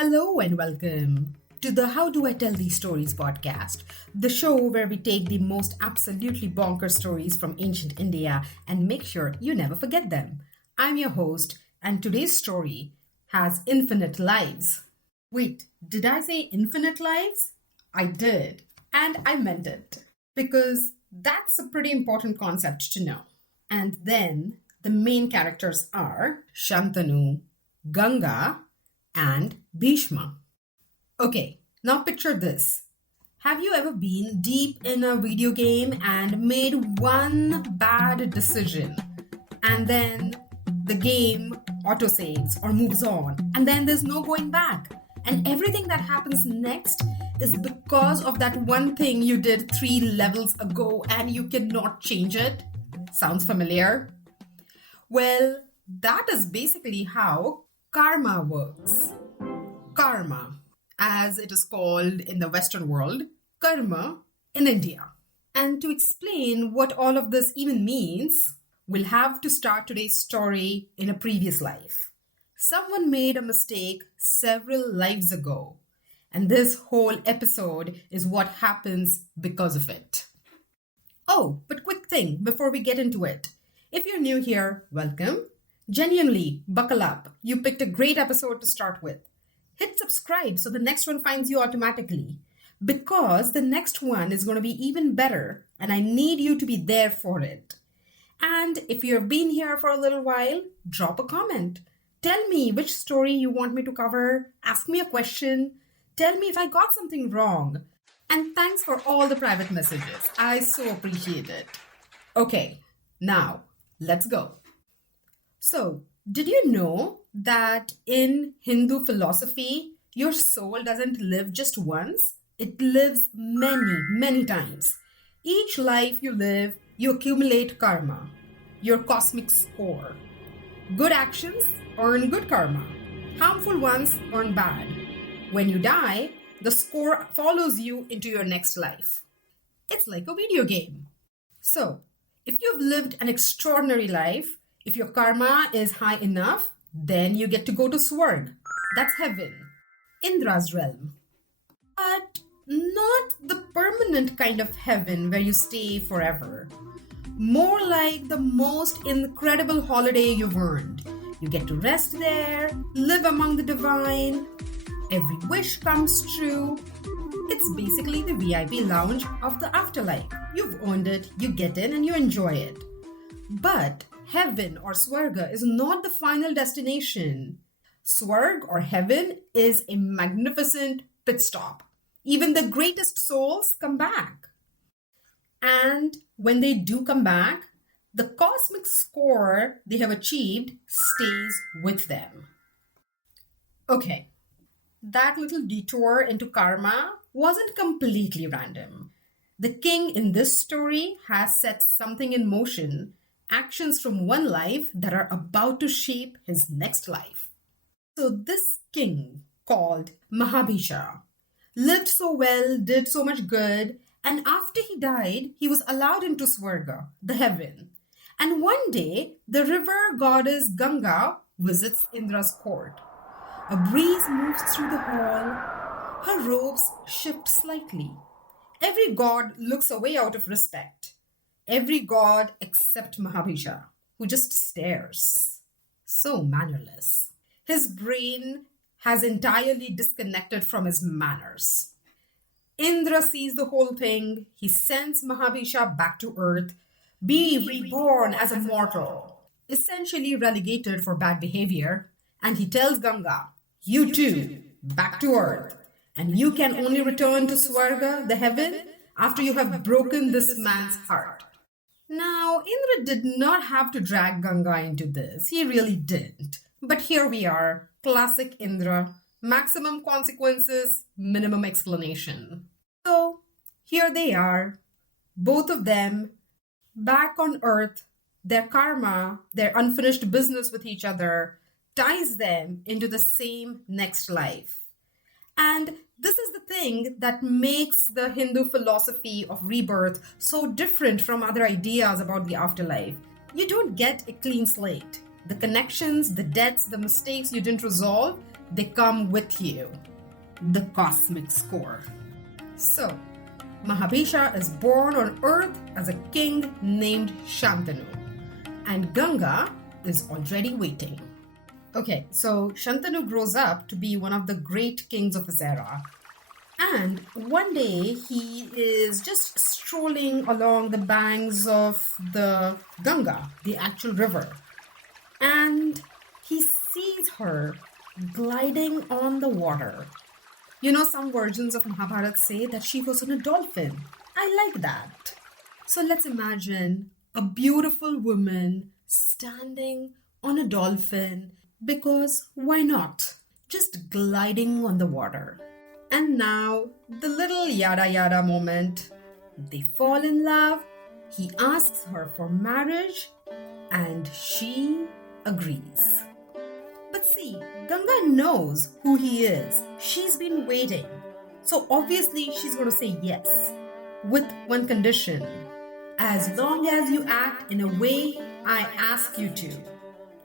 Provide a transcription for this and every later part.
Hello and welcome to the How Do I Tell These Stories podcast, the show where we take the most absolutely bonkers stories from ancient India and make sure you never forget them. I'm your host, and today's story has infinite lives. Wait, did I say infinite lives? I did, and I meant it, because that's a pretty important concept to know. And then the main characters are Shantanu, Ganga, and Bhishma. Okay, now picture this. Have you ever been deep in a video game and made one bad decision, and then the game autosaves or moves on, and then there's no going back, and everything that happens next is because of that one thing you did 3 levels ago and you cannot change it? Sounds familiar? Well, that is basically how karma works. Karma, as it is called in the Western world, karma in India. And to explain what all of this even means, we'll have to start today's story in a previous life. Someone made a mistake several lives ago, and this whole episode is what happens because of it. Oh, but quick thing before we get into it. If you're new here, welcome. Genuinely, buckle up. You picked a great episode to start with. Hit subscribe so the next one finds you automatically, because the next one is going to be even better and I need you to be there for it. And if you've been here for a little while, drop a comment. Tell me which story you want me to cover. Ask me a question. Tell me if I got something wrong. And thanks for all the private messages. I so appreciate it. Okay, now let's go. So, did you know that in Hindu philosophy, your soul doesn't live just once? It lives many, many times. Each life you live, you accumulate karma, your cosmic score. Good actions earn good karma. Harmful ones earn bad. When you die, the score follows you into your next life. It's like a video game. So, if you've lived an extraordinary life, if your karma is high enough, then you get to go to Swarg. That's heaven, Indra's realm. But not the permanent kind of heaven where you stay forever. More like the most incredible holiday you've earned. You get to rest there, live among the divine. Every wish comes true. It's basically the VIP lounge of the afterlife. You've earned it, you get in and you enjoy it. But heaven or Swarga is not the final destination. Swarg or heaven is a magnificent pit stop. Even the greatest souls come back. And when they do come back, the cosmic score they have achieved stays with them. Okay, that little detour into karma wasn't completely random. The king in this story has set something in motion, actions from one life that are about to shape his next life. So this king, called Mahabharat, lived so well, did so much good, and after he died, he was allowed into Swarga, the heaven. And one day, the river goddess Ganga visits Indra's court. A breeze moves through the hall. Her robes shift slightly. Every god looks away out of respect. Every god except Mahabharat, who just stares. So mannerless. His brain has entirely disconnected from his manners. Indra sees the whole thing. He sends Mahabharat back to earth. Be reborn as a mortal. Essentially relegated for bad behavior. And he tells Ganga, you too, back to earth. And you can only return to Swarga, the heaven, after you have broken this man's heart. Now, Indra did not have to drag Ganga into this. He really didn't. But here we are, classic Indra. Maximum consequences, minimum explanation. So, here they are, both of them, back on earth. Their karma, their unfinished business with each other, ties them into the same next life. And this is the thing that makes the Hindu philosophy of rebirth so different from other ideas about the afterlife. You don't get a clean slate. The connections, the debts, the mistakes you didn't resolve, they come with you. The cosmic score. So, Mahabharat is born on earth as a king named Shantanu, and Ganga is already waiting. Okay, so Shantanu grows up to be one of the great kings of his era. And one day he is just strolling along the banks of the Ganga, the actual river. And he sees her gliding on the water. You know, some versions of Mahabharat say that she was on a dolphin. I like that. So let's imagine a beautiful woman standing on a dolphin, because why not? Just gliding on the water. And now, the little yada yada moment. They fall in love, he asks her for marriage, and she agrees. But see, Ganga knows who he is. She's been waiting. So obviously she's going to say yes. With one condition. As long as you act in a way I ask you to,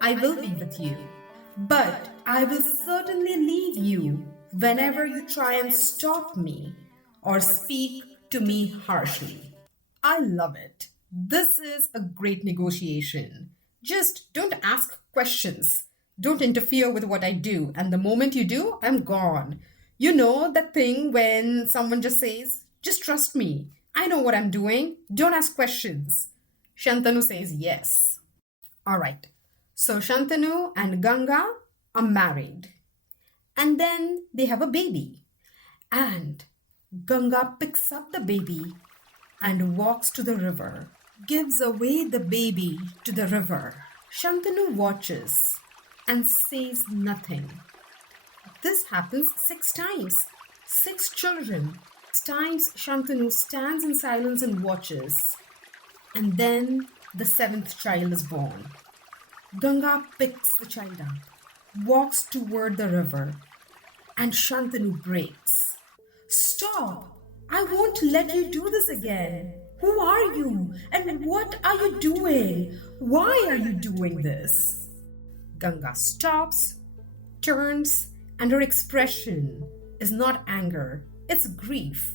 I will be with you. But I will certainly leave you whenever you try and stop me or speak to me harshly. I love it. This is a great negotiation. Just don't ask questions. Don't interfere with what I do. And the moment you do, I'm gone. You know that thing when someone just says, just trust me. I know what I'm doing. Don't ask questions. Shantanu says yes. All right. So Shantanu and Ganga are married. And then they have a baby. And Ganga picks up the baby and walks to the river, gives away the baby to the river. Shantanu watches and says nothing. This happens 6 times. 6 children. 6 times Shantanu stands in silence and watches. And then the 7th child is born. Ganga picks the child up, walks toward the river, and Shantanu breaks. Stop! I won't let you do this again. Who are you? And what are you doing? Why are you doing this? Ganga stops, turns, and her expression is not anger, it's grief.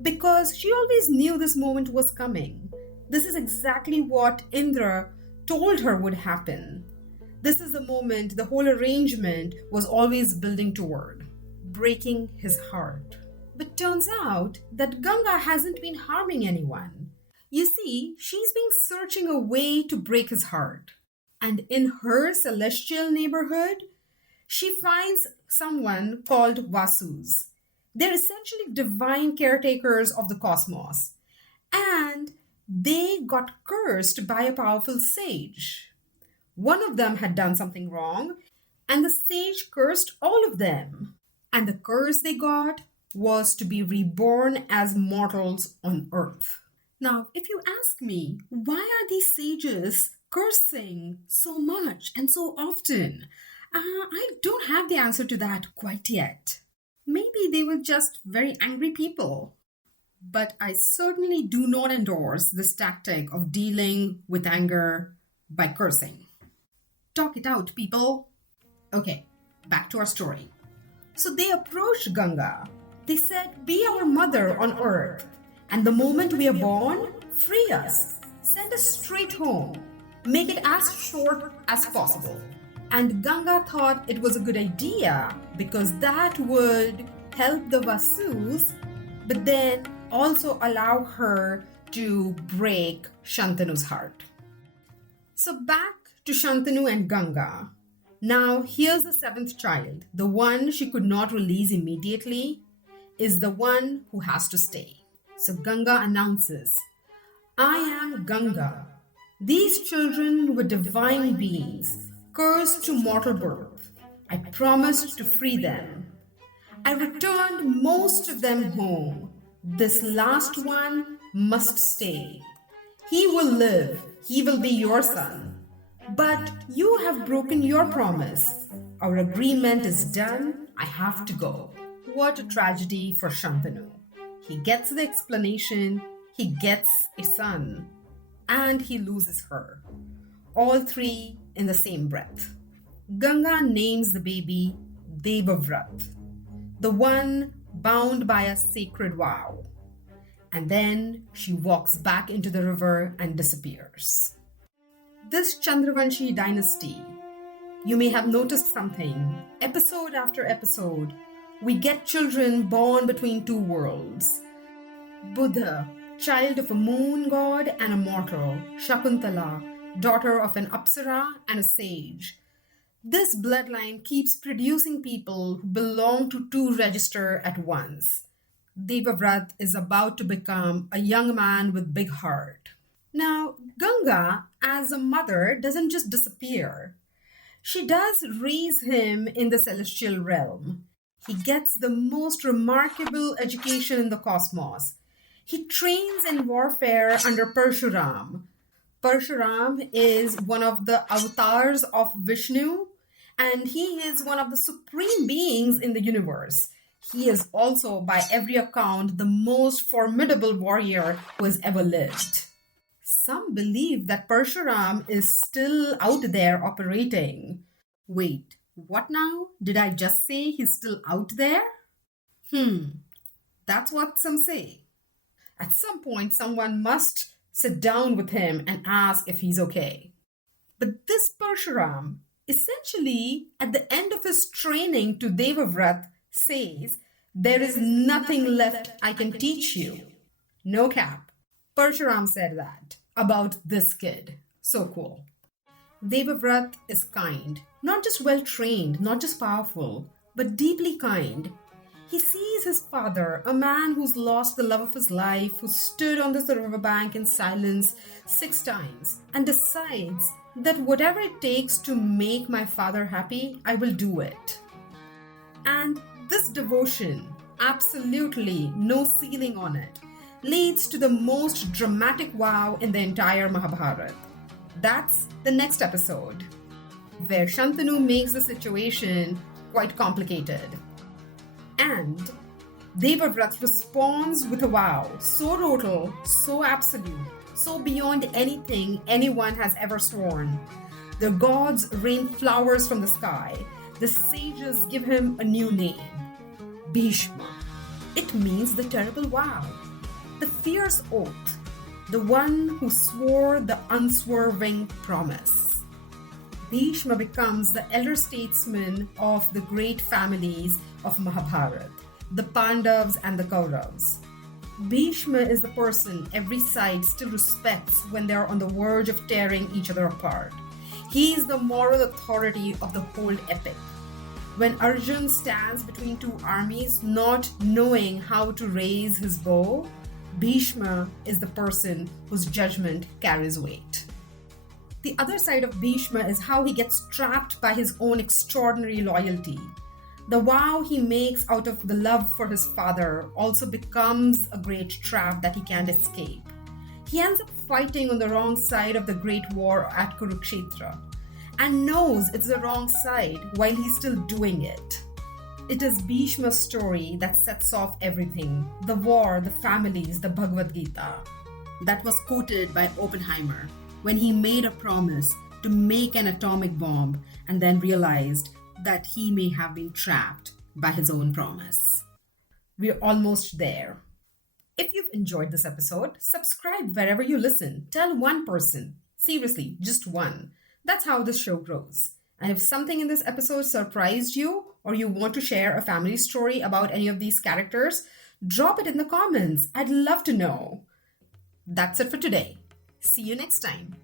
Because she always knew this moment was coming. This is exactly what Indra told her would happen. This is the moment the whole arrangement was always building toward, breaking his heart. But turns out that Ganga hasn't been harming anyone. You see, she's been searching a way to break his heart. And in her celestial neighborhood, she finds someone called Vasus. They're essentially divine caretakers of the cosmos. And they got cursed by a powerful sage. One of them had done something wrong, and the sage cursed all of them. And the curse they got was to be reborn as mortals on earth. Now, if you ask me, why are these sages cursing so much and so often? I don't have the answer to that quite yet. Maybe they were just very angry people. But I certainly do not endorse this tactic of dealing with anger by cursing. Talk it out, people. Okay, back to our story. So they approached Ganga. They said, be our mother on earth. And the moment we are born, free us. Send us straight home. Make it as short as possible. And Ganga thought it was a good idea because that would help the Vasus, but then also allow her to break Shantanu's heart. So back to Shantanu and Ganga. Now here's the 7th child. The one she could not release immediately is the one who has to stay. So Ganga announces, I am Ganga. These children were divine beings, cursed to mortal birth. I promised to free them. I returned most of them home. This last one must stay. He will live. He will be your son. But you have broken your promise. Our agreement is done. I have to go. What a tragedy for Shantanu. He gets the explanation, he gets a son, and he loses her. All 3 in the same breath. Ganga names the baby Devavrat, the one bound by a sacred vow. And then she walks back into the river and disappears. This Chandravanshi dynasty, you may have noticed something. Episode after episode, we get children born between two worlds. Buddha, child of a moon god and a mortal. Shakuntala, daughter of an apsara and a sage. This bloodline keeps producing people who belong to two registers at once. Devavrat is about to become a young man with big heart. Now, Ganga, as a mother, doesn't just disappear. She does raise him in the celestial realm. He gets the most remarkable education in the cosmos. He trains in warfare under Parshuram. Parshuram is one of the avatars of Vishnu, and he is one of the supreme beings in the universe. He is also, by every account, the most formidable warrior who has ever lived. Some believe that Parshuram is still out there operating. Wait, what now? Did I just say he's still out there? That's what some say. At some point, someone must sit down with him and ask if he's okay. But this Parshuram, essentially, at the end of his training to Devavrat, says, "There is nothing left I can teach you." No cap. Parshuram said that about this kid. So cool. Devavrat is kind, not just well trained, not just powerful, but deeply kind. He sees his father, a man who's lost the love of his life, who stood on this riverbank in silence 6 times, and decides that whatever it takes to make my father happy, I will do it. And this devotion, absolutely no ceiling on it, leads to the most dramatic vow in the entire Mahabharat. That's the next episode, where Shantanu makes the situation quite complicated. And Devavrat responds with a vow so total, so absolute, so beyond anything anyone has ever sworn. The gods rain flowers from the sky. The sages give him a new name, Bhishma. It means the terrible vow, the fierce oath, the one who swore the unswerving promise. Bhishma becomes the elder statesman of the great families of Mahabharat, the Pandavas and the Kauravas. Bhishma is the person every side still respects when they are on the verge of tearing each other apart. He is the moral authority of the whole epic. When Arjun stands between two armies, not knowing how to raise his bow, Bhishma is the person whose judgment carries weight. The other side of Bhishma is how he gets trapped by his own extraordinary loyalty. The vow he makes out of the love for his father also becomes a great trap that he can't escape. He ends up fighting on the wrong side of the great war at Kurukshetra and knows it's the wrong side while he's still doing it. It is Bhishma's story that sets off everything: the war, the families, the Bhagavad Gita. That was quoted by Oppenheimer when he made a promise to make an atomic bomb and then realized that he may have been trapped by his own promise. We're almost there. If you've enjoyed this episode, subscribe wherever you listen. Tell one person. Seriously, just one. That's how this show grows. And if something in this episode surprised you, or you want to share a family story about any of these characters, drop it in the comments. I'd love to know. That's it for today. See you next time.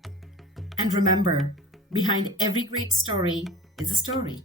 And remember, behind every great story is a story.